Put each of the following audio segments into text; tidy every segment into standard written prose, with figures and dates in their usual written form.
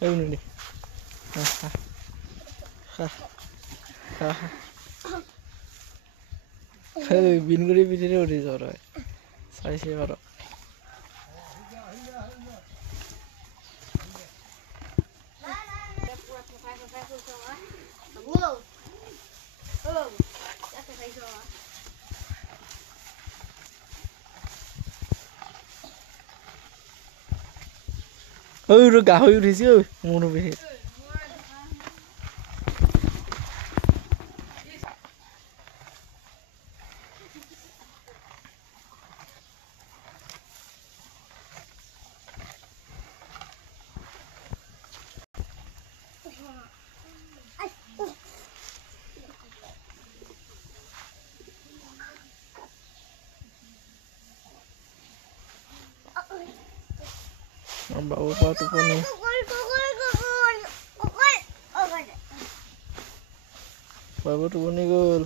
এই নুনি বিনগুড়ি পিঠিতে উঠিছ তই চাইছে বাৰু ঐ গাহৰি উঠিছে ঐ মোৰ পিঠিত বাবু পৰা টোপনি বাবু টোপনি গ'ল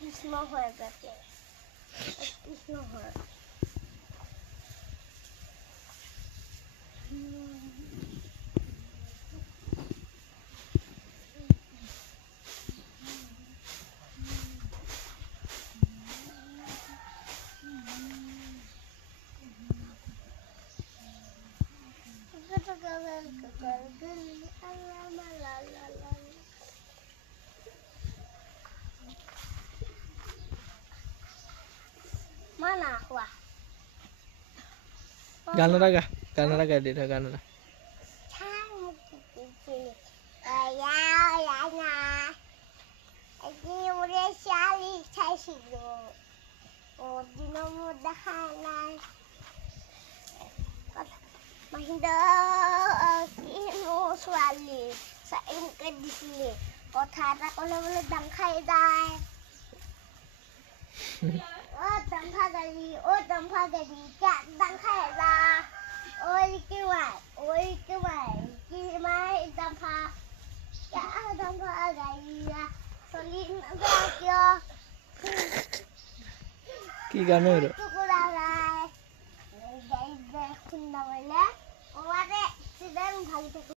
Kৃষ্ণ হয় যাতে কৃষ্ণ হয় Mana wah? গানটা গা দি থা গানটা কথা এটা ক'লে বোলে দাম খাই যায় Dampa gari, jangan kaya oi kiwai, kimai dampa, ya dampa gari ya, solin agak yo. কি গান হইলো